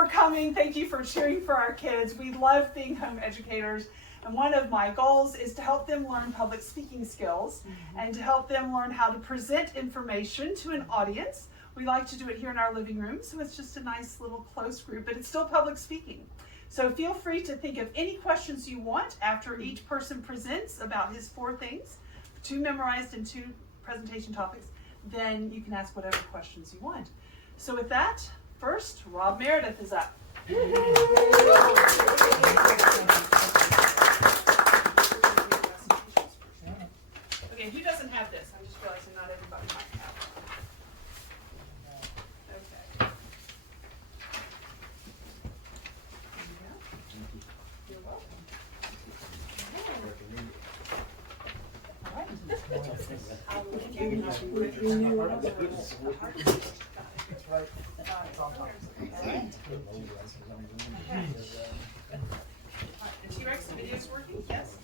for coming. Thank you for cheering for our kids. We love being home educators. And one of my goals is to help them learn public speaking skills and to help them learn how to present information to an audience. We like to do it here in our living room, so it's just a nice little close group, but it's still public speaking. So feel free to think of any questions you want after each person presents about his 4 things, 2 memorized and 2 presentation topics. Then you can ask whatever questions you want. So with that, first, Rob Meredith is up. Okay, who doesn't have this? I'm just realizing not everybody might have it. Okay. There you go. You're welcome. All right. That's right. It's on top. The T.Rex video is working? Yes?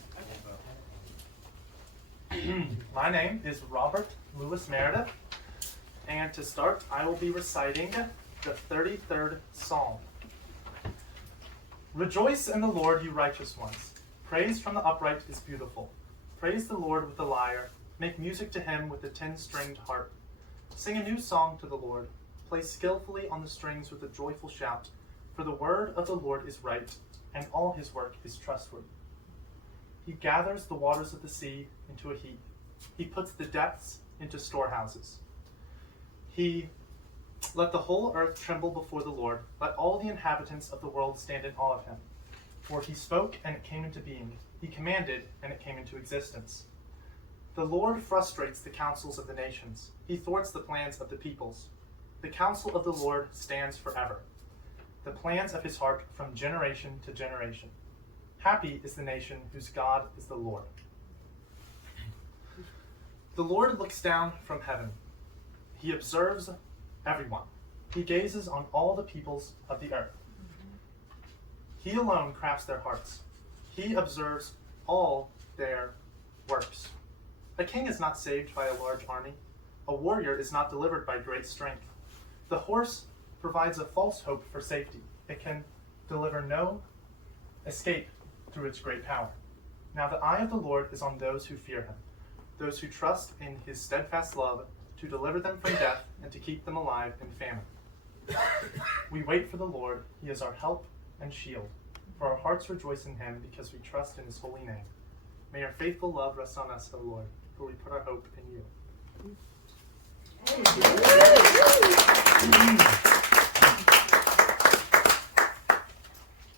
My name is Robert Louis Meredith, and to start, I will be reciting the 33rd Psalm. Rejoice in the Lord, you righteous ones. Praise from the upright is beautiful. Praise the Lord with the lyre. Make music to him with the 10-stringed harp. Sing a new song to the Lord. Play skillfully on the strings with a joyful shout. For the word of the Lord is right, and all his work is trustworthy. He gathers the waters of the sea into a heap. He puts the depths into storehouses. He let the whole earth tremble before the Lord. Let all the inhabitants of the world stand in awe of him. For he spoke, and it came into being. He commanded, and it came into existence. The Lord frustrates the counsels of the nations. He thwarts the plans of the peoples. The counsel of the Lord stands forever, the plans of his heart from generation to generation. Happy is the nation whose God is the Lord. The Lord looks down from heaven. He observes everyone. He gazes on all the peoples of the earth. He alone crafts their hearts. He observes all their works. A king is not saved by a large army. A warrior is not delivered by great strength. The horse provides a false hope for safety. It can deliver no escape through its great power. Now the eye of the Lord is on those who fear him, those who trust in his steadfast love, to deliver them from death and to keep them alive in famine. We wait for the Lord. He is our help and shield. For our hearts rejoice in him because we trust in his holy name. May your faithful love rest on us, O Lord, for we put our hope in you.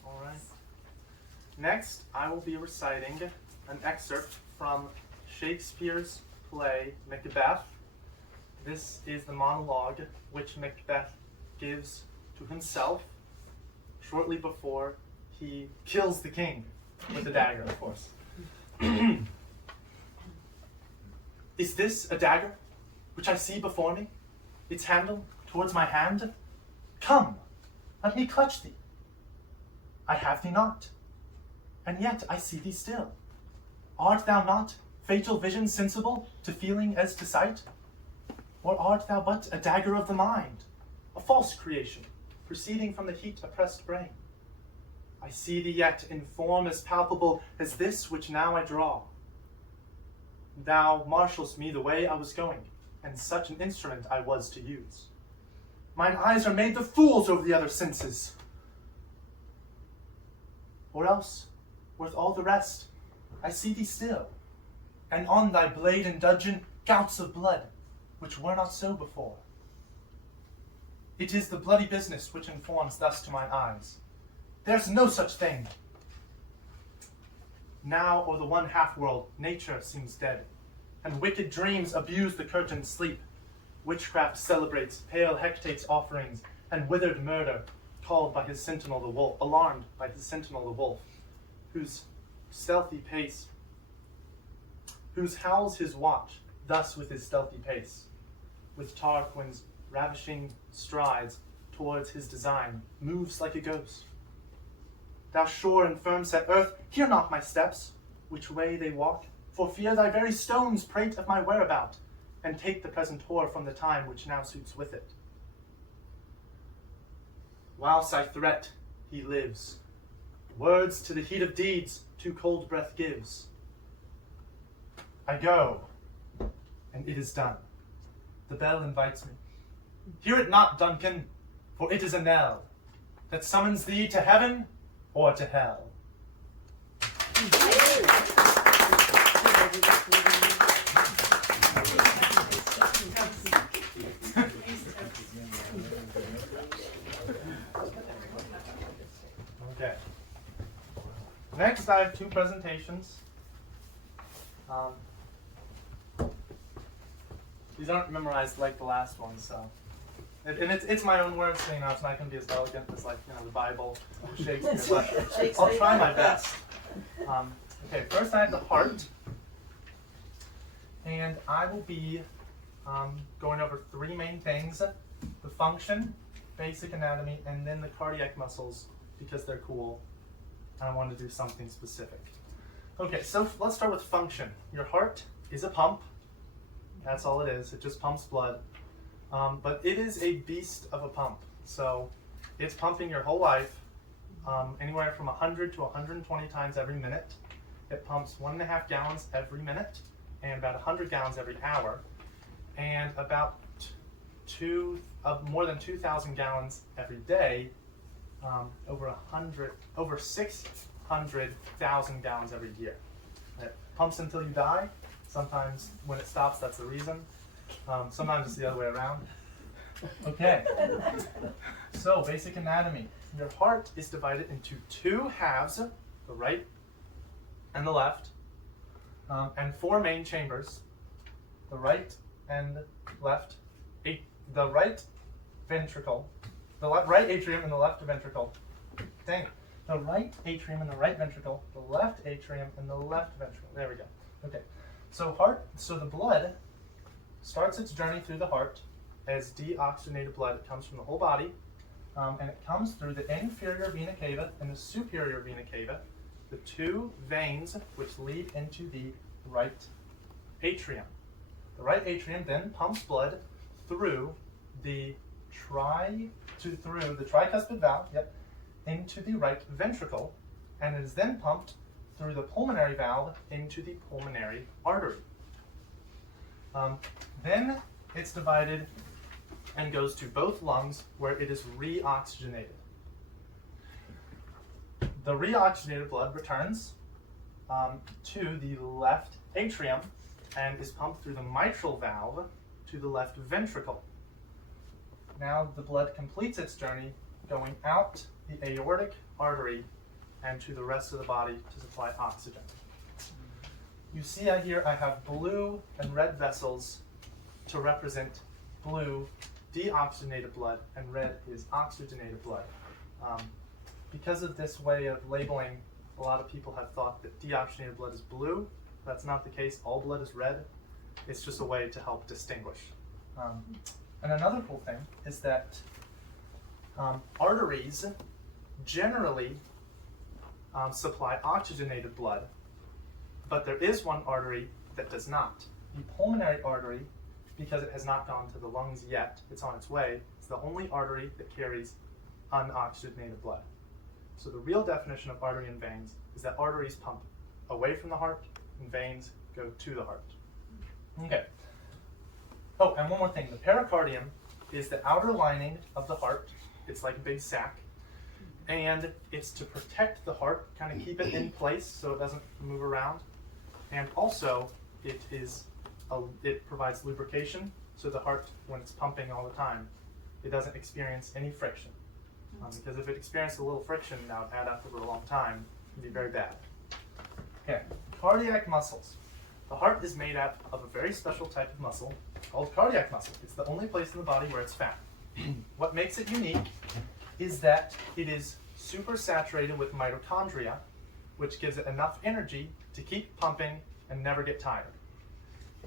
All right. Next, I will be reciting an excerpt from Shakespeare's play Macbeth. This is the monologue which Macbeth gives to himself shortly before he kills the king with a dagger, of course. Is this a dagger which I see before me, its handle towards my hand? Come, let me clutch thee. I have thee not, and yet I see thee still. Art thou not fatal vision sensible to feeling as to sight? Or art thou but a dagger of the mind, a false creation, proceeding from the heat-oppressed brain? I see thee yet in form as palpable as this which now I draw. Thou marshall'st me the way I was going, and such an instrument I was to use. Mine eyes are made the fools over the other senses. Or else, worth all the rest, I see thee still, and on thy blade and dudgeon gouts of blood, which were not so before. It is the bloody business which informs thus to mine eyes. There's no such thing. Now o'er the one half-world nature seems dead, and wicked dreams abuse the curtained sleep. Witchcraft celebrates pale Hecate's offerings, and withered murder, called by his sentinel the wolf, alarmed by his sentinel the wolf, whose stealthy pace, whose howls his watch, thus with his stealthy pace, with Tarquin's ravishing strides towards his design, moves like a ghost. Thou sure and firm set earth, hear not my steps, which way they walk, for fear thy very stones prate of my whereabout, and take the present whore from the time which now suits with it. Whilst I threat, he lives. Words to the heat of deeds, to cold breath gives. I go, and it is done. The bell invites me. Hear it not, Duncan, for it is a knell that summons thee to heaven or to hell. Okay. Next, I have two presentations. These aren't memorized like the last one, so. And it's my own words, so it's not going to be as elegant as the Bible, Shakespeare, but I'll try my best. Okay, first I have the heart, and I will be going over three main things: the function, basic anatomy, and then the cardiac muscles, because they're cool. I want to do something specific. Okay, so let's start with function. Your heart is a pump. That's all it is. It just pumps blood. But it is a beast of a pump. So it's pumping your whole life, anywhere from 100 to 120 times every minute. It pumps 1.5 gallons every minute and about 100 gallons every hour, and about more than 2,000 gallons every day, over 600,000 gallons every year. It pumps until you die. Sometimes when it stops, that's the reason. Sometimes it's the other way around. Okay, so basic anatomy. Your heart is divided into two halves, the right and the left, and four main chambers. The right and left, the right ventricle, the right atrium and the left ventricle. Dang it. The right atrium and the right ventricle, the left atrium and the left ventricle. There we go. Okay. So the blood starts its journey through the heart as deoxygenated blood. It comes from the whole body, and it comes through the inferior vena cava and the superior vena cava, the two veins which lead into the right atrium. The right atrium then pumps blood through the tricuspid valve, into the right ventricle, and it is then pumped through the pulmonary valve into the pulmonary artery. Then it's divided and goes to both lungs, where it is reoxygenated. The reoxygenated blood returns to the left atrium and is pumped through the mitral valve to the left ventricle. Now the blood completes its journey, going out the aortic artery and to the rest of the body to supply oxygen. You see here I have blue and red vessels to represent blue deoxygenated blood, and red is oxygenated blood. Because of this way of labeling, a lot of people have thought that deoxygenated blood is blue. That's not the case. All blood is red. It's just a way to help distinguish. And another cool thing is that arteries generally supply oxygenated blood, but there is one artery that does not. The pulmonary artery, because it has not gone to the lungs yet, it's on its way, it's the only artery that carries unoxygenated blood. So the real definition of artery and veins is that arteries pump away from the heart and veins go to the heart. Okay. Oh, and one more thing. The pericardium is the outer lining of the heart. It's like a big sac. And it's to protect the heart, kind of keep it in place so it doesn't move around. And also, it provides lubrication, so the heart, when it's pumping all the time, it doesn't experience any friction. Because if it experienced a little friction, that would add up over a long time and be very bad. Okay, cardiac muscles. The heart is made up of a very special type of muscle called cardiac muscle. It's the only place in the body where it's found. What makes it unique is that it is super saturated with mitochondria, which gives it enough energy to keep pumping and never get tired.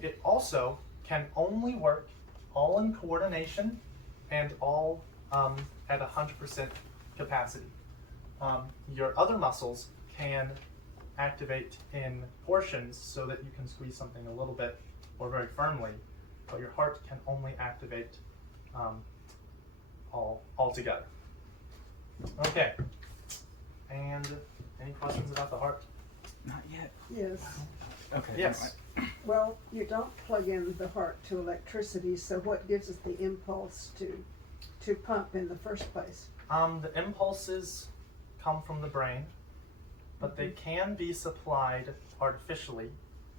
It also can only work all in coordination and all at 100% capacity. Your other muscles can activate in portions so that you can squeeze something a little bit or very firmly, but your heart can only activate all together. Okay. And any questions about the heart? Not yet. Yes. Okay. Yes. Well, you don't plug in the heart to electricity, so what gives it the impulse to pump in the first place? The impulses come from the brain, but they can be supplied artificially.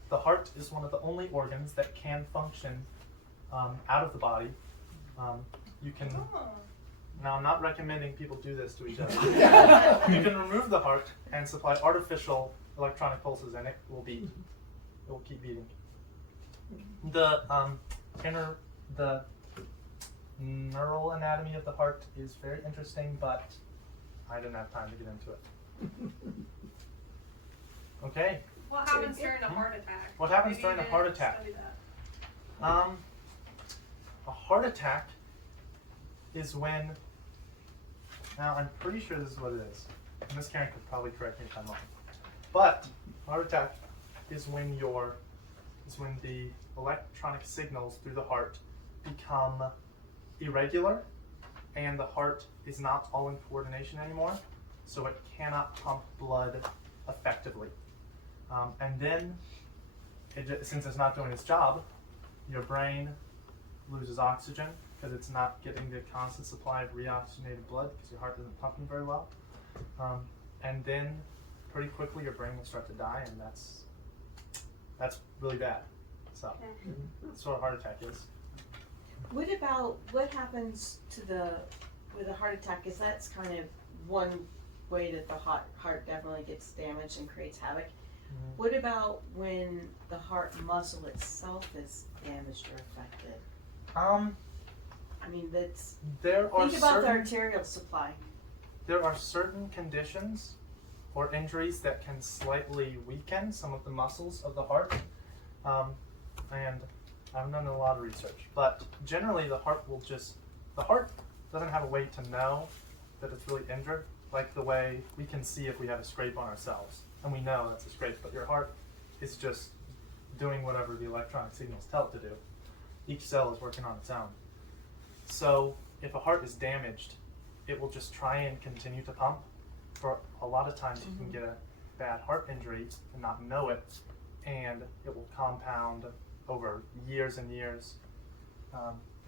The heart is one of the only organs that can function out of the body. You can. Now, I'm not recommending people do this to each other. You can remove the heart and supply artificial electronic pulses, and it will beat. It will keep beating. The neural anatomy of the heart is very interesting, but I didn't have time to get into it. Okay. What happens during a heart attack? What happens Maybe during you a heart didn't attack? study that. A heart attack is when. Now, I'm pretty sure this is what it is. And Miss Karen could probably correct me if I'm wrong. But heart attack is when the electronic signals through the heart become irregular, and the heart is not all in coordination anymore, so it cannot pump blood effectively. And then, since it's not doing its job, your brain loses oxygen because it's not getting the constant supply of reoxygenated blood because your heart isn't pumping very well. And then, pretty quickly, your brain will start to die, and that's really bad. So that's what a heart attack is. What happens with a heart attack? Is that's kind of one way that the heart definitely gets damaged and creates havoc. What about when the heart muscle itself is damaged or affected? I mean, think about the arterial supply. There are certain conditions or injuries that can slightly weaken some of the muscles of the heart. And I've done a lot of research, but generally the heart doesn't have a way to know that it's really injured, like the way we can see if we have a scrape on ourselves, and we know that's a scrape, but your heart is just doing whatever the electronic signals tell it to do. Each cell is working on its own. So if a heart is damaged, it will just try and continue to pump. For a lot of times you can get a bad heart injury and not know it, and it will compound over years and years.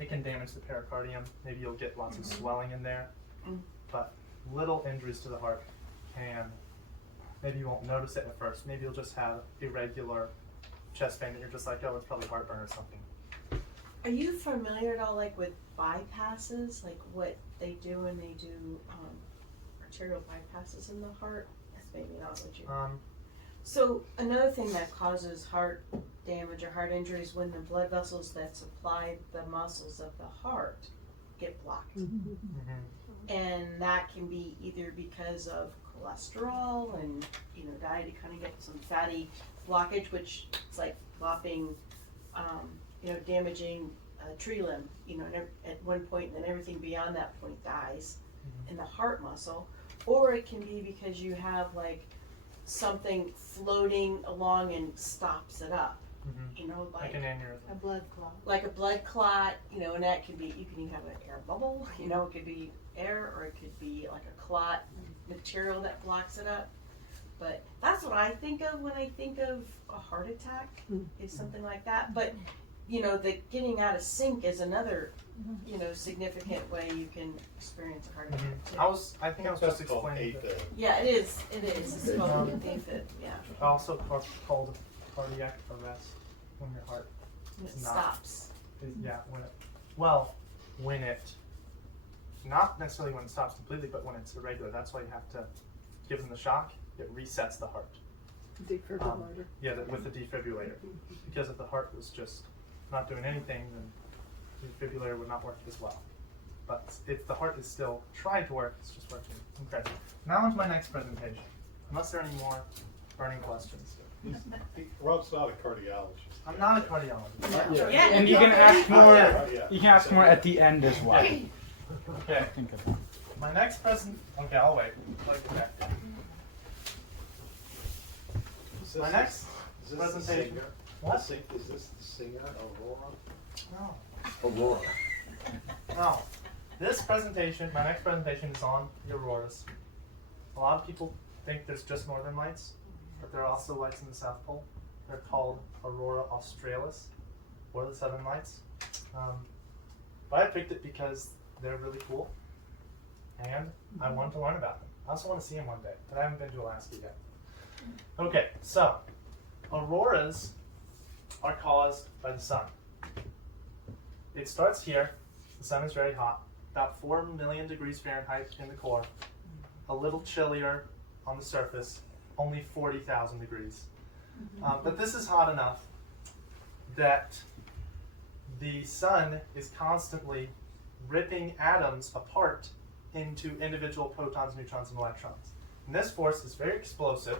It can damage the pericardium. Maybe you'll get lots of swelling in there, but little injuries to the heart can, maybe you won't notice it at first. Maybe you'll just have irregular chest pain that you're just like, oh, it's probably heartburn or something. Are you familiar at all, like with bypasses, like what they do when they do arterial bypasses in the heart? That's maybe not what you. So another thing that causes heart damage or heart injury is when the blood vessels that supply the muscles of the heart get blocked. And that can be either because of cholesterol and diet, you kind of get some fatty blockage, which is like flopping, damaging a tree limb, at one point, and then everything beyond that point dies in the heart muscle. Or it can be because you have like something floating along and stops it up. Like an aneurysm. A blood clot. Like a blood clot, and that can be, you can have an air bubble, it could be air, or it could be like a clot material that blocks it up. But that's what I think of when I think of a heart attack, is something like that. But, the getting out of sync is another, significant way you can experience a heart attack too. I think I was just explaining. Yeah, it is. It's called AFib, yeah. Also called cardiac arrest, when your heart It stops. when it, not necessarily when it stops completely, but when it's irregular. That's why you have to give them the shock. It resets the heart. Defibrillator. With the defibrillator. Because if the heart was just not doing anything, then the defibrillator would not work as well. But if the heart is still trying to work, it's just working. Okay. Now on to my next presentation. Unless there are any more burning questions. Rob's not a cardiologist. I'm not a cardiologist. Yeah. And you can ask more. Yeah. You can ask more at the end as well. Okay. Think of that. My next Okay, I'll wait. Okay. My next presentation. What? Is this the singer, Aurora? No. Aurora. No. This presentation, my next presentation, is on the auroras. A lot of people think there's just northern lights, but there are also lights in the South Pole. They're called Aurora Australis, or the Southern Lights. But I picked it because they're really cool, and I wanted to learn about them. I also want to see them one day, but I haven't been to Alaska yet. Okay, so auroras are caused by the sun. It starts here. The sun is very hot, about 4 million degrees Fahrenheit in the core, a little chillier on the surface, only 40,000 degrees. But this is hot enough that the sun is constantly ripping atoms apart into individual protons, neutrons, and electrons. And this force is very explosive,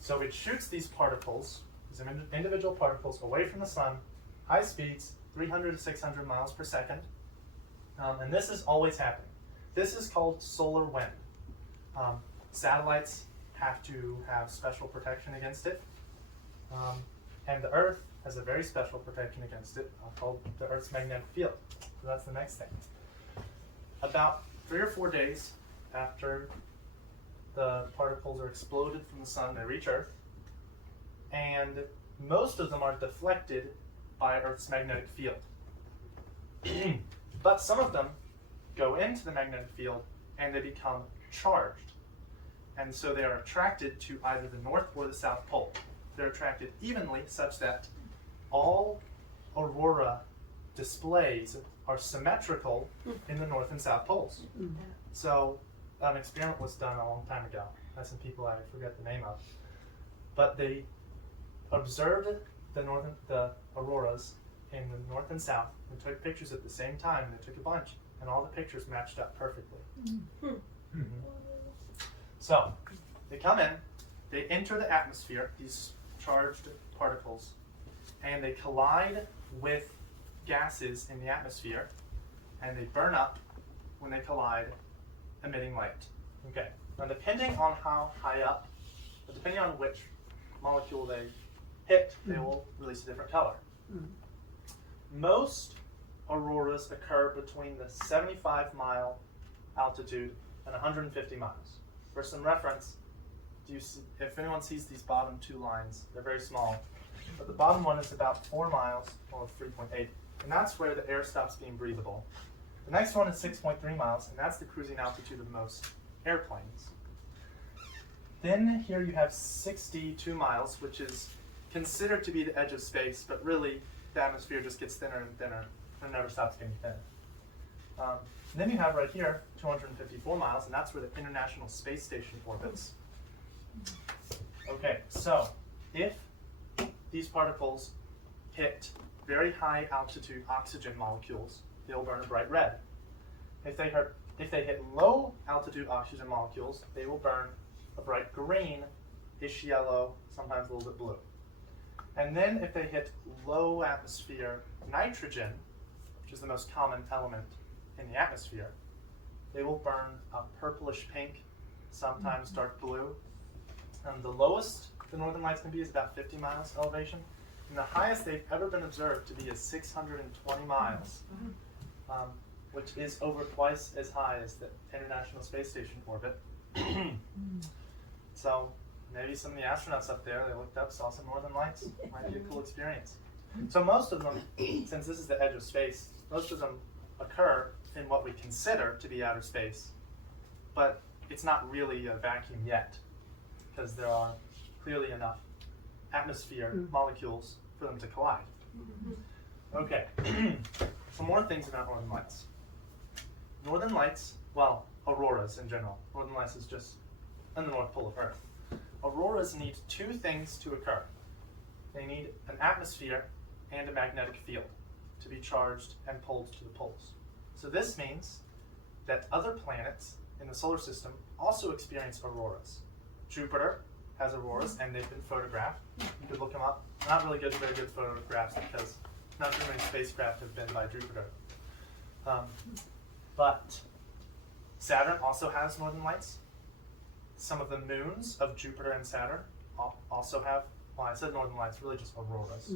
so it shoots these particles, these individual particles, away from the sun, high speeds, 300 to 600 miles per second. And this is always happening. This is called solar wind. Satellites have to have special protection against it. And the Earth has a very special protection against it called the Earth's magnetic field. So that's the next thing. About 3 or 4 days after the particles are exploded from the sun, they reach Earth, and most of them are deflected by Earth's magnetic field. But some of them go into the magnetic field and they become charged. And so they are attracted to either the North or the South Pole. They're attracted evenly such that all aurora displays are symmetrical in the North and South Poles. So an experiment was done a long time ago by some people I forget the name of. But they observed the auroras in the North and South and took pictures at the same time, and they took a bunch, and all the pictures matched up perfectly. So they come in, they enter the atmosphere, these charged particles, and they collide with gases in the atmosphere, and they burn up when they collide, emitting light. Okay, now depending on how high up, depending on which molecule they hit, they will release a different color. Most auroras occur between the 75-mile altitude and 150 miles. For some reference, if anyone sees these bottom two lines, they're very small, but the bottom one is about 4 miles, or 3.8, and that's where the air stops being breathable. The next one is 6.3 miles, and that's the cruising altitude of most airplanes. Then here you have 62 miles, which is considered to be the edge of space, but really the atmosphere just gets thinner and thinner and never stops getting thinner. And then you have right here 254 miles, and that's where the International Space Station orbits. Okay, so if these particles hit very high altitude oxygen molecules, they'll burn a bright red. If they hit low altitude oxygen molecules, they will burn a bright greenish yellow, sometimes a little bit blue. And then if they hit low atmosphere nitrogen, which is the most common element in the atmosphere, they will burn a purplish pink, sometimes dark blue. The lowest the northern lights can be is about 50 miles elevation, and the highest they've ever been observed to be is 620 miles, which is over twice as high as the International Space Station orbit. So maybe some of the astronauts up there, they looked up, saw some northern lights. Might be a cool experience. So most of them, since this is the edge of space, most of them occur in what we consider to be outer space, but it's not really a vacuum yet, because there are clearly enough atmosphere molecules for them to collide. Okay, some more things about northern lights. Northern lights, well, auroras in general. Northern lights is just in the North Pole of Earth. Auroras need two things to occur. They need an atmosphere and a magnetic field to be charged and pulled to the poles. So this means that other planets in the solar system also experience auroras. Jupiter has auroras, and they've been photographed. You could look them up. Not really good, very good photographs, because not very many spacecraft have been by Jupiter. But Saturn also has northern lights. Some of the moons of Jupiter and Saturn also have, well, I said northern lights, really just auroras.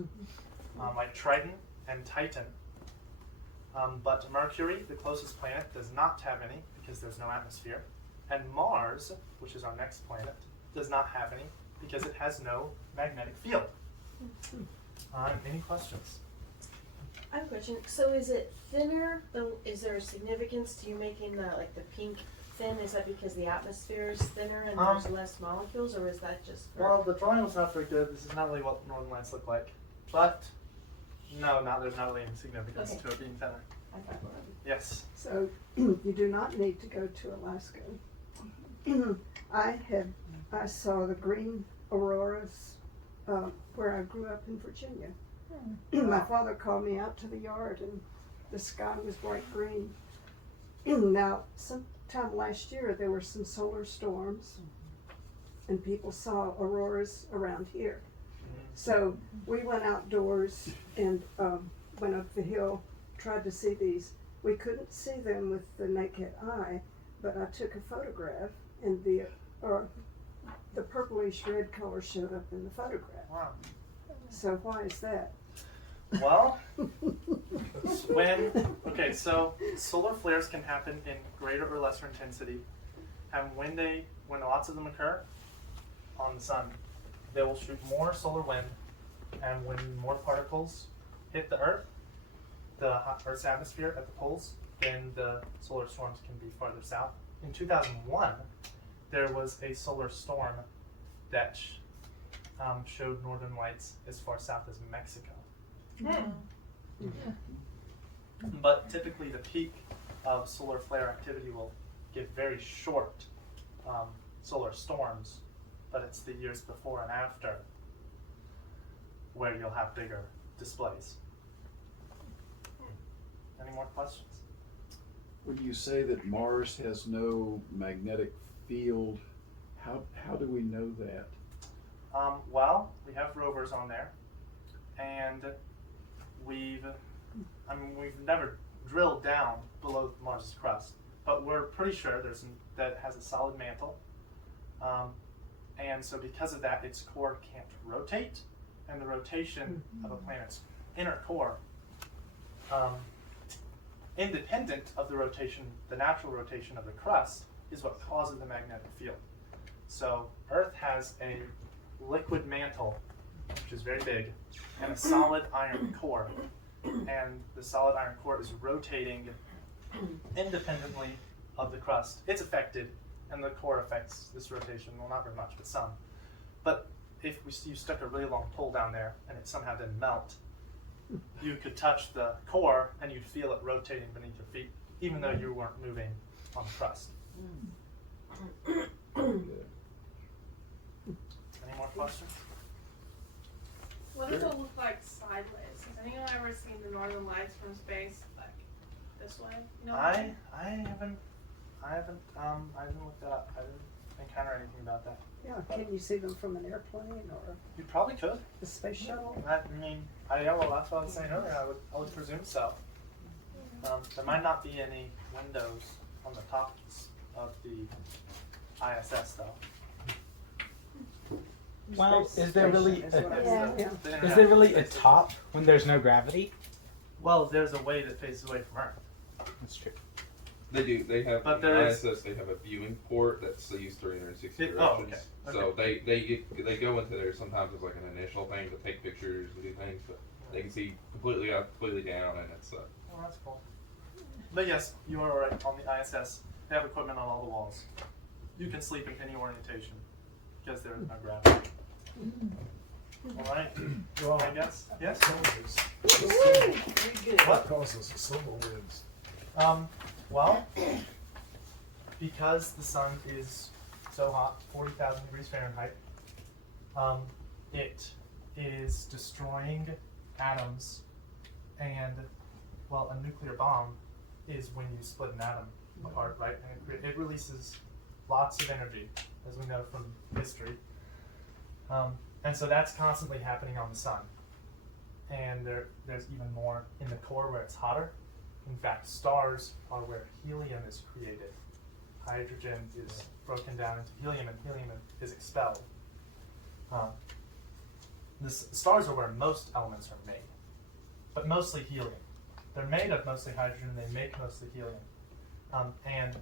Like Triton and Titan But Mercury, the closest planet, does not have any because there's no atmosphere. And Mars, which is our next planet, does not have any because it has no magnetic field. Any questions? I have a question. So is it thinner? Is there a significance to you making the pink thin? Is that because the atmosphere is thinner and there's less molecules, or is that just? Well, the drawing was not very good. This is not really what northern lights look like. But no, there's not really any significance to it being thinner. I thought one. Yes. So you do not need to go to Alaska. I saw the green auroras where I grew up in Virginia. My father called me out to the yard and the sky was bright green. Now, sometime last year there were some solar storms and people saw auroras around here. So we went outdoors and went up the hill, tried to see these. We couldn't see them with the naked eye, but I took a photograph and the purplish red color showed up in the photograph. Wow. So why is that? Well, so solar flares can happen in greater or lesser intensity, and when lots of them occur on the sun, they will shoot more solar wind, and when more particles hit the Earth, the Earth's atmosphere at the poles, then the solar storms can be farther south. In 2001, there was a solar storm that showed northern lights as far south as Mexico. But typically the peak of solar flare activity will give very short solar storms, but it's the years before and after where you'll have bigger displays. Any more questions? When you say that Mars has no magnetic field, how do we know that? Well, we have rovers on there, and we've never drilled down below Mars' crust, but we're pretty sure that it has a solid mantle, and so because of that, its core can't rotate, and the rotation of a planet's inner core, independent of the natural rotation of the crust, is what causes the magnetic field. So Earth has a liquid mantle, which is very big, and a solid iron core. And the solid iron core is rotating independently of the crust. It's affected, and the core affects this rotation. Well, not very much, but some. But if you stuck a really long pole down there and it somehow didn't melt, you could touch the core and you'd feel it rotating beneath your feet, even though you weren't moving on the crust. Any more questions? What does it look like sideways? Has anyone ever seen the northern lights from space, like this way? You know what I mean? I didn't look that up. I didn't encounter anything about that. Yeah, can you see them from an airplane or You probably could. a space shuttle? Well, that's what I was saying earlier. I would presume so. There might not be any windows on the tops of the ISS though. Well, is there really Is what I a, said, yeah. is there really a top when there's no gravity? Well, there's a way that faces away from Earth. That's true. They do. They have But the there is- ISS. They have a viewing port that sees 360 Oh, directions. okay. So they go into there sometimes as like an initial thing to take pictures and do things, but they can see completely up, completely down, and it's Well, that's cool. But yes, you are right. On the ISS, they have equipment on all the walls. You can sleep in any orientation because there is no gravity. All right. Well, I guess. Yes. What causes the solar winds? Well, because the sun is so hot, 40,000 degrees Fahrenheit, it is destroying atoms, and well, a nuclear bomb is when you split an atom apart, right? And it releases lots of energy, as we know from history. And so that's constantly happening on the sun. And there's even more in the core where it's hotter. In fact, stars are where helium is created. Hydrogen is broken down into helium, and helium is expelled. Stars are where most elements are made, but mostly helium. they're made of mostly hydrogen and they make mostly helium. And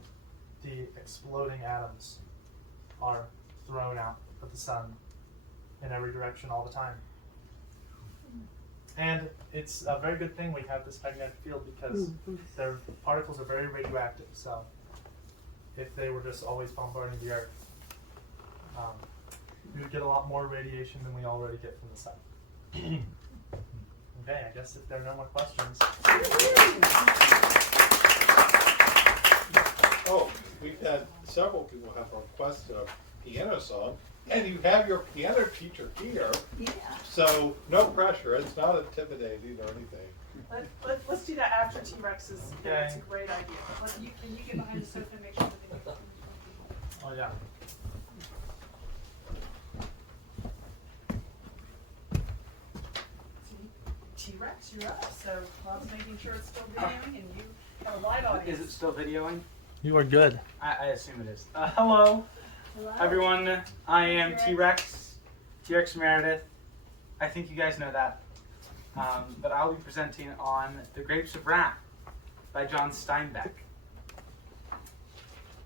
the exploding atoms are thrown out of the sun in every direction all the time. And it's a very good thing we have this magnetic field because their particles are very radioactive. So if they were just always bombarding the Earth, we would get a lot more radiation than we already get from the sun. Okay, I guess if there are no more questions. Oh, we've had several people have requested a piano song, and you have your piano teacher here. Yeah. So no pressure. It's not intimidating or anything. Let's do that after T-Rex's. Okay. That's a great idea. Can you get behind the sofa and make sure that they Oh yeah. T-Rex, you're up. So Bob's making sure it's still videoing and you have a live audience. Is it still videoing? You are good. I assume it is. Hello, everyone. I am T.Rex, T.Rex Meredith. I think you guys know that. But I'll be presenting on The Grapes of Wrath by John Steinbeck.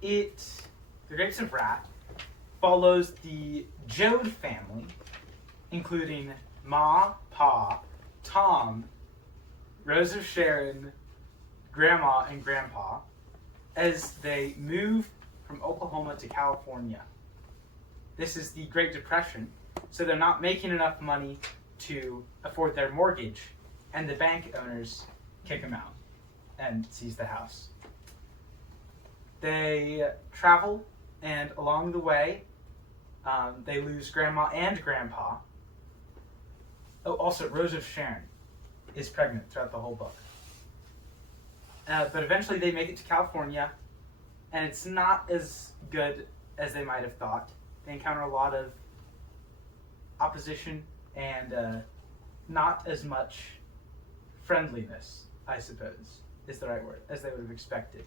The Grapes of Wrath follows the Jode family, including Ma, Pa, Tom, Rose of Sharon, Grandma, and Grandpa, as they move from Oklahoma to California. This is the Great Depression, so they're not making enough money to afford their mortgage, and the bank owners kick them out and seize the house. They travel, and along the way, they lose Grandma and Grandpa. Oh, also, Rose of Sharon is pregnant throughout the whole book. But eventually they make it to California, and it's not as good as they might have thought. They encounter a lot of opposition and not as much friendliness, I suppose, is the right word, as they would have expected.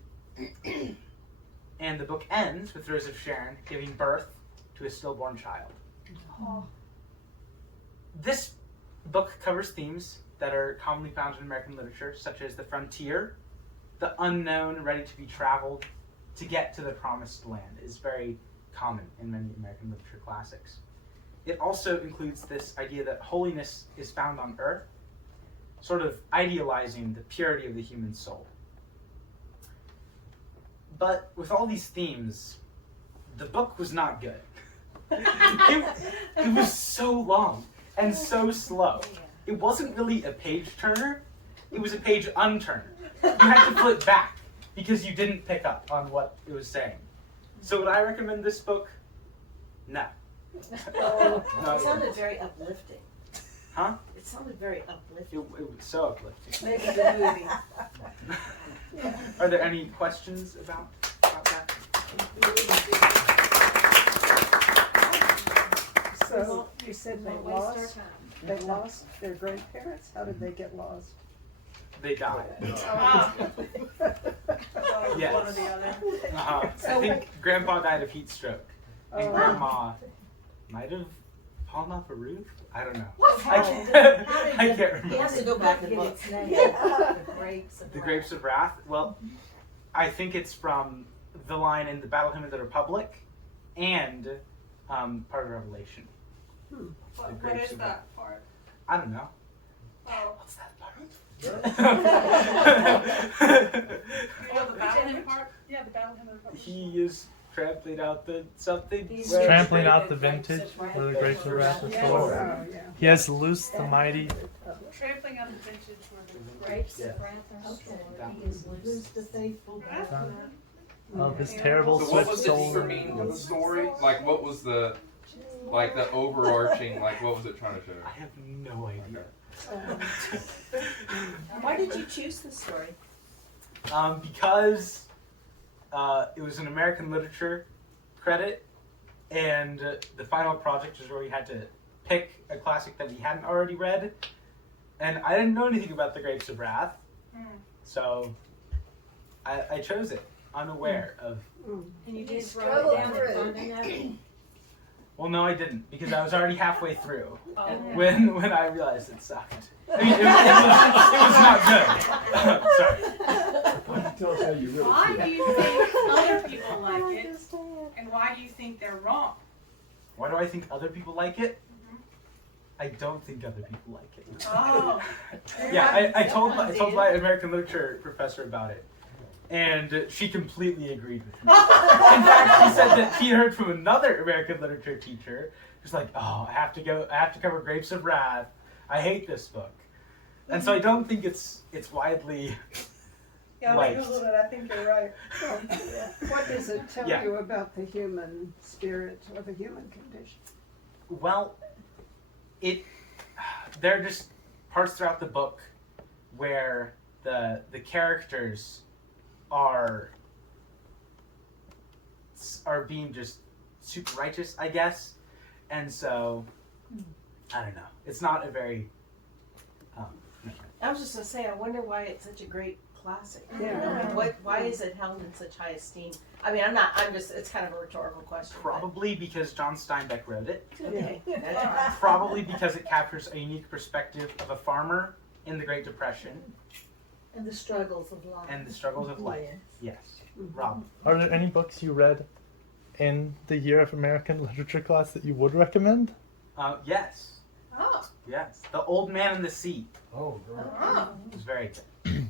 And the book ends with Rose of Sharon giving birth to a stillborn child. Oh. This book covers themes that are commonly found in American literature, such as the frontier, the unknown ready to be traveled to get to the promised land is very common in many American literature classics. It also includes this idea that holiness is found on earth, sort of idealizing the purity of the human soul. But with all these themes, the book was not good. It was so long and so slow. It wasn't really a page turner, it was a page unturner. You had to flip back because you didn't pick up on what it was saying. So would I recommend this book? No. Oh, No. it sounded very uplifting. Huh? It sounded very uplifting. It was so uplifting. Maybe the movie. Are there any questions about that? So you said they Don't waste our lost. time. They lost their grandparents. How did they get lost? They died. Ah. I thought it was Yes. one or the other. I think Grandpa died of heat stroke, and Oh. Grandma might have fallen off a roof. I don't know. How I did can't, how did I the- can't He remember. has to go back and Get look. its name. Yeah. The Grapes of The Wrath. Grapes of Wrath. Well, I think it's from the line in the Battle Hymn of the Republic and part of Revelation. What Grapes is of that part? I don't know. Oh, What's that part? oh, the battle hymn part? Yeah, the battle hymn of the Republic. He is trampling out the something. These where- Trampling are out the Grapes vintage of Wrath. where the grapes of wrath are Yes. stored. Oh, yeah. He has loosed the mighty. Trampling on the vintage where the Grapes Yeah. of Wrath are Okay. stored. He is Who's loosed. the faithful God? Of his terrible So what swift was the soul. deeper meaning of the story? Like what was the overarching, like what was it trying to show? I have no idea. Why did you choose this story? Because it was an American literature credit, and the final project is where we had to pick a classic that we hadn't already read, and I didn't know anything about the Grapes of Wrath, so I chose it unaware of. And you You just wrote struggled it down through. and finding out? Well, Well, no, I didn't, because I was already halfway through Oh. when I realized it sucked. I mean, it was not good. Sorry. Why don't you tell us how you really Why feel? do you think other people like it, and why do you think they're wrong? Why do I think other people like it? I don't think other people like it. Oh. Yeah, I told my American literature professor about it, and she completely agreed with me. In fact, she said that she heard from another American literature teacher who's like, "Oh, I have to cover Grapes of Wrath. I hate this book," and so I don't think it's widely. Yeah, I liked. Googled it. I think you're right. What does it tell Yeah. you about the human spirit or the human condition? Well, there are just parts throughout the book where the characters are being just super righteous, I guess, and so I don't know. It's not a very. I was just gonna say, I wonder why it's such a great classic. Yeah. Why is it held in such high esteem? I mean, it's kind of a rhetorical question. Probably because John Steinbeck wrote it. but- Okay. Probably because it captures a unique perspective of a farmer in the Great Depression And the struggles of life. and the struggles of life. Yes. Mm-hmm. Rob. Are there any books you read in the year of American literature class that you would recommend? Yes. Oh. Yes. The Old Man and the Sea Oh, God. Oh. was very good.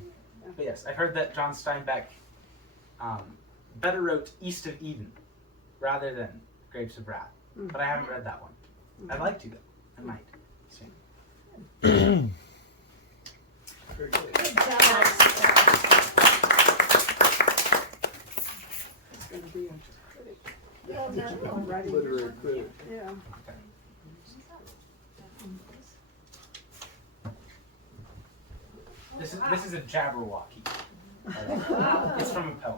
But yes, I heard that John Steinbeck better wrote East of Eden rather than Grapes of Wrath. But I haven't read that one. I'd like to, though. I might soon. Very good. Good job. It's going to be a critic. Yeah, I'm writing Literary critic. Yeah. This is a Jabberwocky. It's from a poem.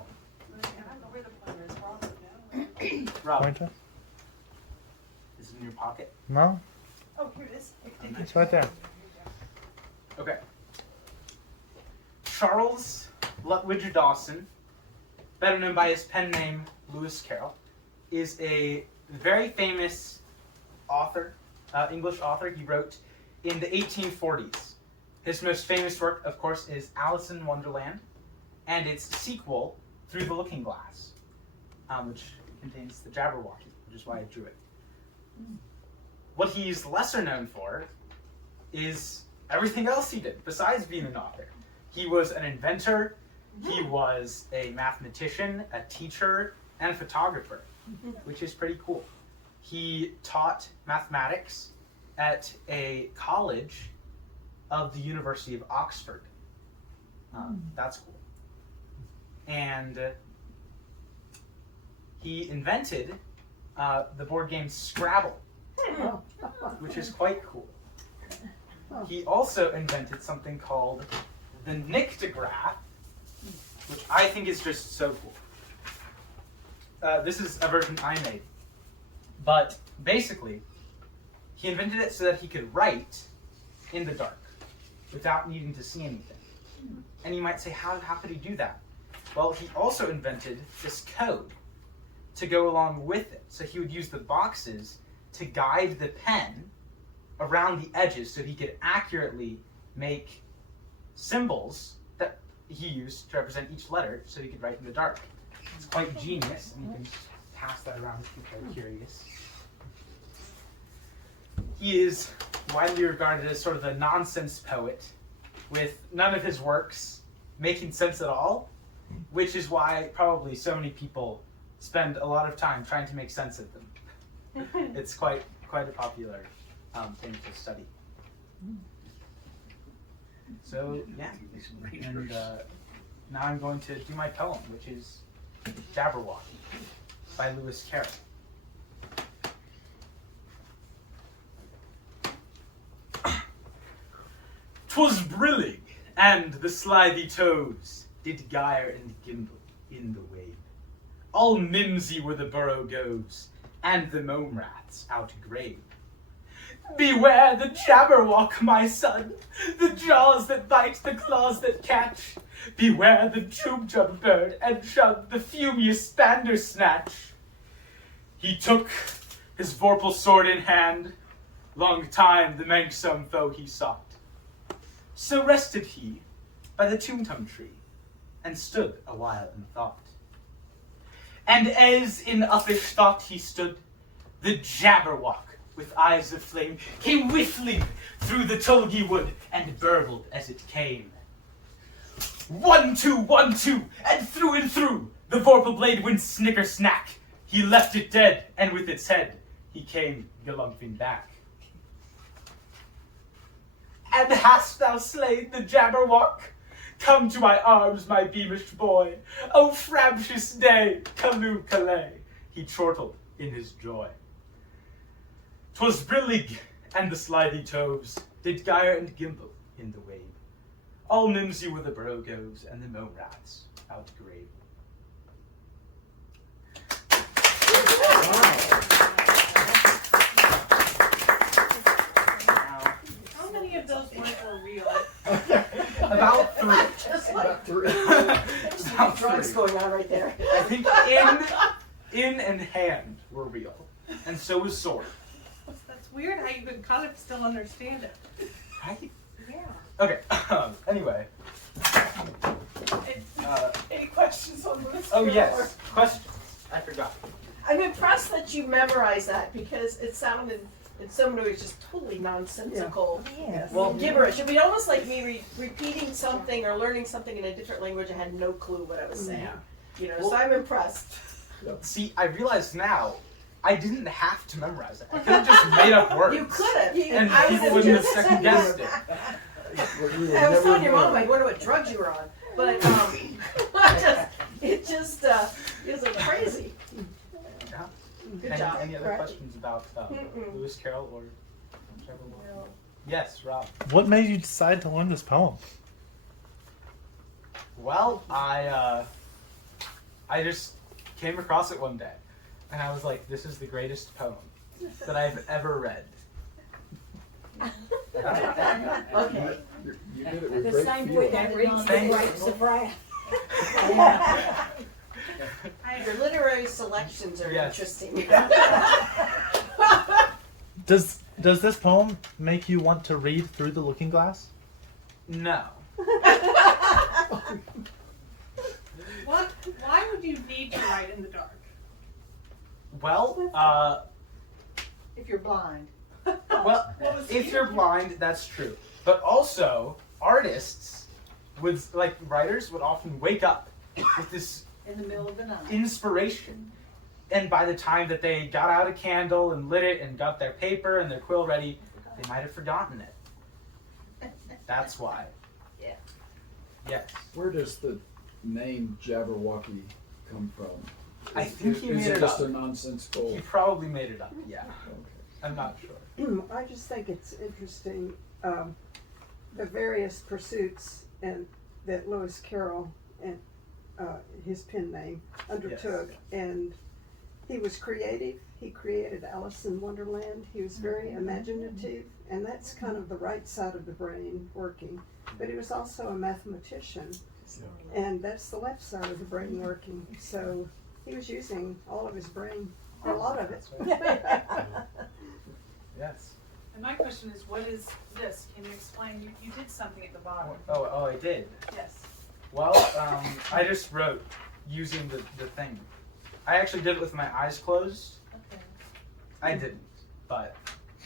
Rob, Pointer? is it in your pocket? No? Oh, here it is. It's right there. Okay. Charles Lutwidge Dawson, better known by his pen name Lewis Carroll, is a very famous author, English author. He wrote in the 1840s. His most famous work, of course, is Alice in Wonderland, and its sequel, Through the Looking Glass, which contains the Jabberwocky, which is why I drew it. What he's lesser known for is everything else he did besides being an author. He was an inventor, he was a mathematician, a teacher, and a photographer, which is pretty cool. He taught mathematics at a college of the University of Oxford. That's cool. And he invented the board game Scrabble, which is quite cool. He also invented something called the nyctograph, which I think is just so cool. This is a version I made. But basically, he invented it so that he could write in the dark without needing to see anything. And you might say, how could he do that? Well, he also invented this code to go along with it. So he would use the boxes to guide the pen around the edges so he could accurately make symbols that he used to represent each letter so he could write in the dark. It's quite genius, and you can pass that around if people are curious. He is widely regarded as sort of a nonsense poet, with none of his works making sense at all, which is why probably so many people spend a lot of time trying to make sense of them. It's quite a popular thing to study. So yeah, and now I'm going to do my poem, which is Jabberwocky by Lewis Carroll. 'Twas brillig, and the slithy toads did gyre and gimble in the wabe. All mimsy were the burrow goes, and the mome rats outgrabe. Beware the Jabberwock, my son, the jaws that bite, the claws that catch. Beware the tube-jub bird, and shun the fumious bandersnatch. He took his vorpal sword in hand. Long time the manxome foe he sought. So rested he by the toontum tree, and stood a while in thought. And as in uppish thought he stood, the Jabberwock, with eyes of flame, came whistling through the tulgey wood, and burbled as it came. 1, 2, 1, 2, and through, the vorpal blade went snicker-snack. He left it dead, and with its head, he came galumphing back. And hast thou slain the Jabberwock? Come to my arms, my beamish boy. O frabjous day, Callooh Calais, he chortled in his joy. 'Twas brillig, and the slithy toves did gyre and gimble in the wave. All mimsy were the brogoves, and the mome rats outgrave. How many of those words were real? About 3. Just like There's Some drugs going on right there. I think in and hand were real, and so was sword. That's weird how you could kind of still understand it. Right? Yeah. Okay. Anyway. Any questions on this? Oh yes. Questions. I forgot. I'm impressed that you memorized that because it sounded in some ways just totally nonsensical. Yes. Well, gibberish. It'd be almost like me repeating something or learning something in a different language. I had no clue what I was saying. You know, so I'm impressed. See, I realize now I didn't have to memorize it. I could have just made up words. You could have. And I people would've wouldn't have just- second guessed it. I was telling your mom, I wonder what drugs you were on. But it just isn't crazy. Yeah. Good job. Any other questions about Lewis Carroll or Jabberwocky? Yes, Rob. What made you decide to learn this poem? Well, I just came across it one day, and I was like, "This is the greatest poem that I've ever read." Okay. You did it with The great Steinbeck feeling. that reads the Thank grapes of wrath. Your literary selections are Yes. interesting. Does this poem make you want to read through the looking glass? No. Why would you need to write in the dark? Well, If you're blind. if you're blind, that's true. But also, artists would, like writers, would often wake up with this In the middle of the night. inspiration. And by the time that they got out a candle and lit it and got their paper and their quill ready, they might have forgotten it. That's why. Yeah. Yes. Where does the name Jabberwocky come from? I think he Is made it it just up. a nonsensical? He probably made it up, yeah. Okay. I'm not sure. I just think it's interesting, the various pursuits and that Lewis Carroll and his pen name undertook. And he was creative. He created Alice in Wonderland. He was very imaginative, and that's kind of the right side of the brain working. But he was also a mathematician, and that's the left side of the brain working. So he was using all of his brain, a lot of it. Yes. And my question is, what is this? Can you explain? You did something at the bottom. Oh, I did. Yes. Well, I just wrote using the thing. I actually did it with my eyes closed. Okay. I didn't, but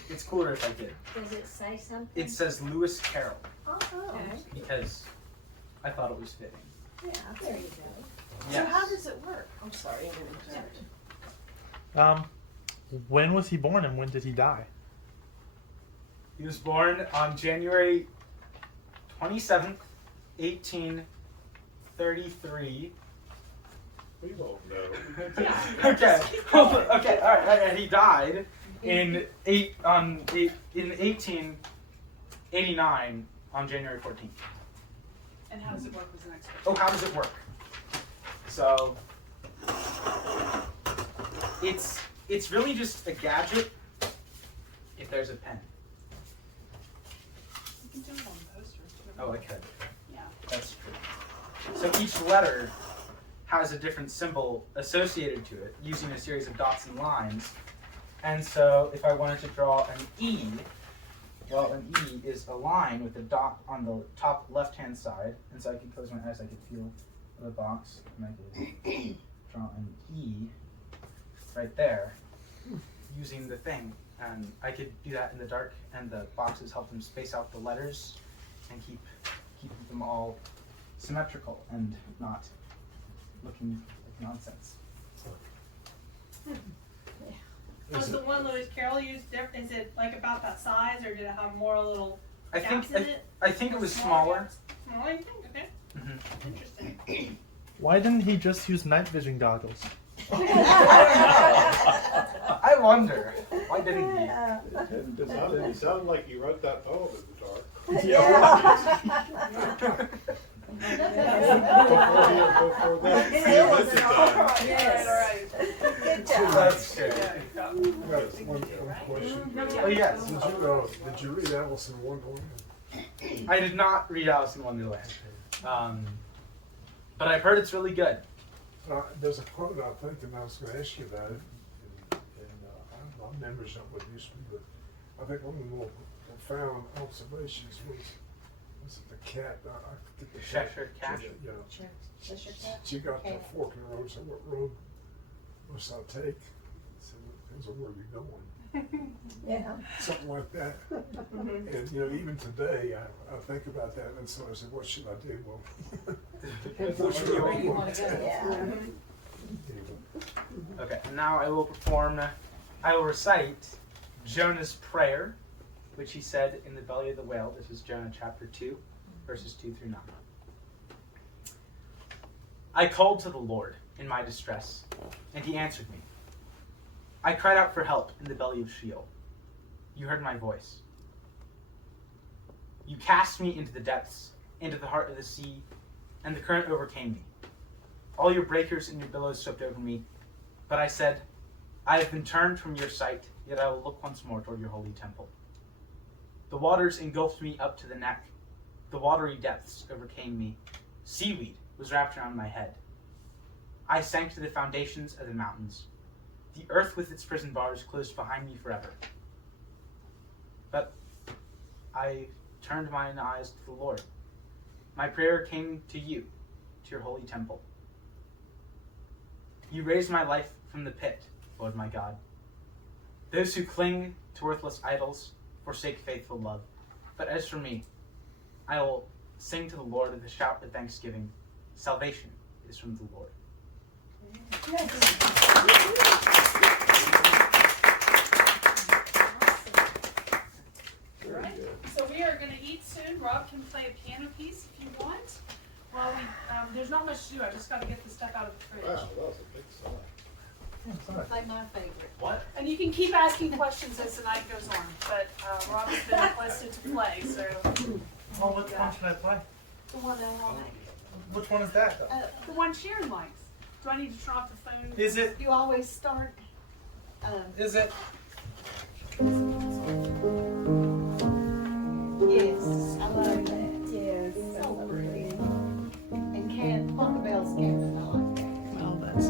it's cooler if I did. Does it say something? It says Lewis Carroll Oh, because I thought it was fitting. yeah, there you go. Yes. So how does it work? I'm sorry, I didn't interrupt. When was he born and when did he die? He was born on January 27th, 1833. We won't know. Okay. Okay. All right. He died in 1889 on January 14th. And how does it work was the next question. Oh, how does it work? So it's really just a gadget if there's a pen. You can do it on the poster too. Oh, I could. Yeah. That's true. So each letter has a different symbol associated to it using a series of dots and lines. And so if I wanted to draw an E, well, an E is a line with a dot on the top left-hand side. And so I could close my eyes, I could feel the box, and I could draw an E right there using the thing. And I could do that in the dark, and the boxes help them space out the letters and keep them all symmetrical and not looking like nonsense. Was the one Lewis Carroll used different? Is it like about that size, or did it have more little I gaps think in it? I think it was smaller. Smaller, you think? Okay. Mhm. Interesting. Why didn't he just use night vision goggles? I wonder, why didn't he? It sounded like you wrote that poem in the dark. Before that, he lit the dark. Yes. All right. Good job. That's good. Yeah, you got it. I got one question. Oh yes, Did you read Alice in Wonderland? I did not read Alice in Wonderland, but I've heard it's really good. There's a quote I think, and I was going to ask you about it. And my memory's not what it used to be, but I think one of the more profound observations was it the cat? I forget the Cheshire Cat? Yeah. Cheshire Cat? She got to a Cat. fork in the road, so what road must I take? So depends on where you're going. Yeah. Something like that. And even today, I think about that, and so I said, "What should I do?" Well, Depends which on way where you you wanna go. Yeah. Okay, and now I will recite Jonah's prayer, which he said in the belly of the whale. This is Jonah chapter 2, verses 2 through 9. I called to the Lord in my distress, and he answered me. I cried out for help in the belly of Sheol. You heard my voice. You cast me into the depths, into the heart of the sea, and the current overcame me. All your breakers and your billows swept over me. But I said, I have been turned from your sight, yet I will look once more toward your holy temple. The waters engulfed me up to the neck. The watery depths overcame me. Seaweed was wrapped around my head. I sank to the foundations of the mountains. The earth with its prison bars closed behind me forever. But I turned mine eyes to the Lord. My prayer came to you, to your holy temple. You raised my life from the pit, Lord my God. Those who cling to worthless idols forsake faithful love. But as for me, I will sing to the Lord with a shout of thanksgiving. Salvation is from the Lord. Alright, so we are going to eat soon. Rob can play a piano piece if you want. Well, there's not much to do. I just got to get the stuff out of the fridge. Wow, that was a big sign. Play my favorite. What? And you can keep asking questions as the night goes on. But Rob has been requested to play, so Oh, which one should I play? The one I like. Which one is that, though? the one Sharon likes. Do I need to turn off the phone? Is it? You always start. Is it? Yes, I love that. Yes, so pretty. And Polka Bells Cannon, I like that. Oh, that's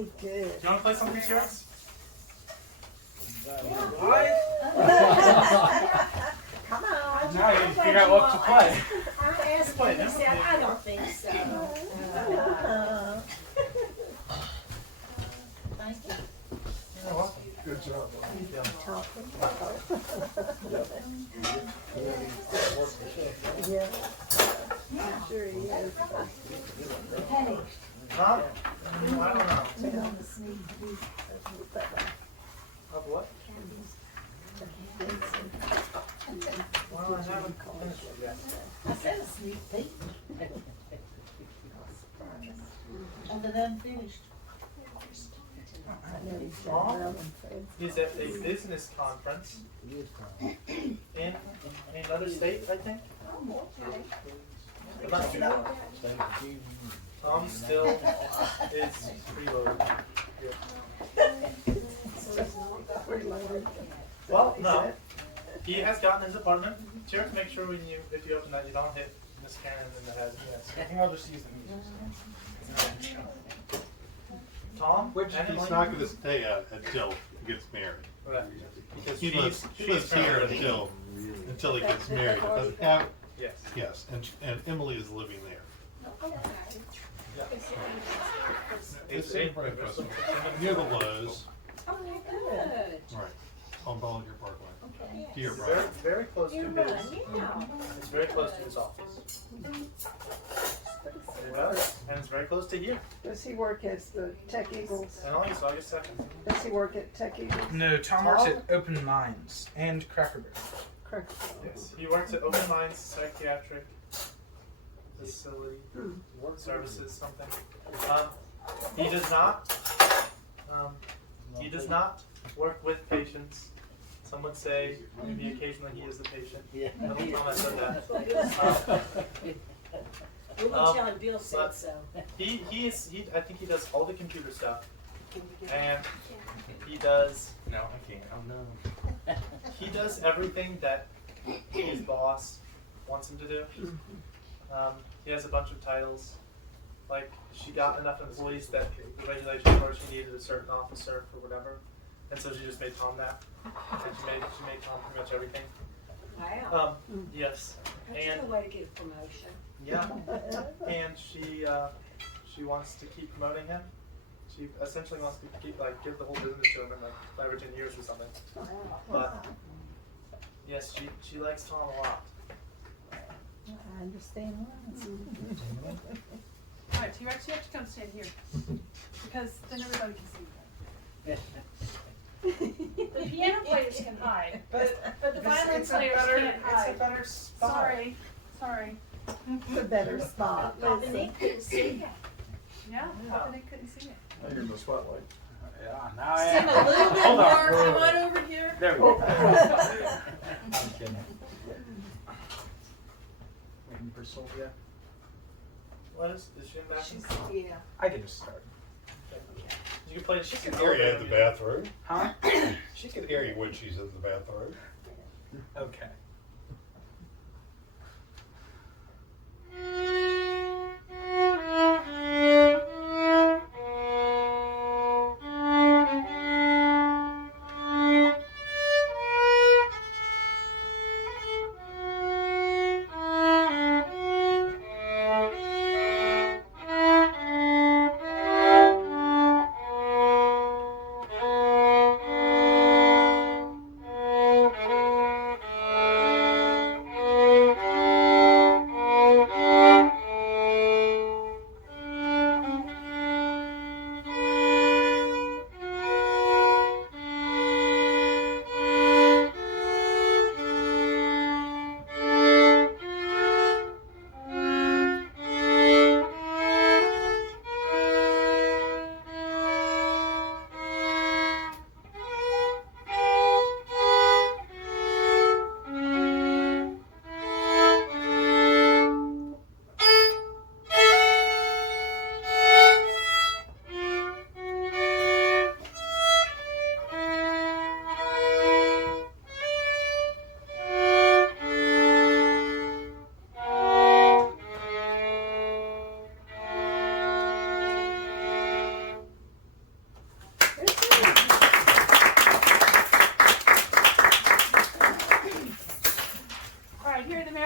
Good. Do you want to play something, T.Rex? Come on. Now you figure out what to play. I'm asking, he said, I don't think so. Thank you. You're welcome. Good job. Yeah. Sure he is. Huh? I don't know. Of what? Well, I haven't finished it yet. I said a sneak peek. Of the unfinished. Tom, he's at a business conference in another state, I think. I'm not sure. Tom still is preloaded. Well, no. He has gotten his apartment. T.Rex, make sure when if you open that, you don't hit Miss Karen in the head. Yes. I think I'll just use the music. Tom? He's not going to stay until he gets married. Right. Because He lives here until he gets married. Doesn't have, Yes. yes, and Emily is living there. It's in Bristol, near the Lowe's, Oh, good. right, on Volunteer Parkway. Okay. Dear Very, Brian. very close to You're his. right, yeah. It's very close to his office. Well, and it's very close to here. Does he work as the Tech Eagles? And August 2nd. Does he work at Tech Eagles? No, Tom works at Open Minds and Cracker Barrel. Correct. Yes. He works at Open Minds Psychiatric Facility Services, something. He does not. He does not work with patients. Some would say maybe occasionally he is the patient. I don't know if I said that. We will tell him Bill said but so. I think he does all the computer stuff, and he does. No, I can't. Oh no. He does everything that his boss wants him to do. He has a bunch of titles. Like, she got enough employees that the regulations were she needed a certain officer for whatever, and so she just made Tom that. And she made Tom pretty much everything. Wow. Yes. That's And a good way to get a promotion. yeah, and she wants to keep promoting him. She essentially wants to give the whole business to him in like 5 or 10 years or something. But yes, she likes Tom a lot. I understand why. All right, T-Rex, you have to come stand here because then everybody can see you. The piano players can hide, but the violin It's a players better, can't it's a hide. better spot. Sorry. It's a better spot. Dominique couldn't see it. Yeah, Papa Nick couldn't see it. Now you're in the spotlight. Yeah, now I Stand am. a little bit Hold on. more. Come on over here. There we go. I'm kidding. Waiting for Sylvia. What is she in back? She's, yeah. I can just start. You can play. She can hear you in the bathroom. Huh? She can hear you when she's in the bathroom. Okay.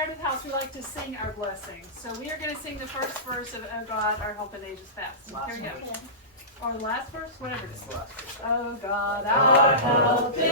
side of the house, we like to sing our blessings. So we are going to sing the first verse of Oh God, Our Help in Ages Past. Here we go. Or the last verse, whatever it is. Oh God, our help in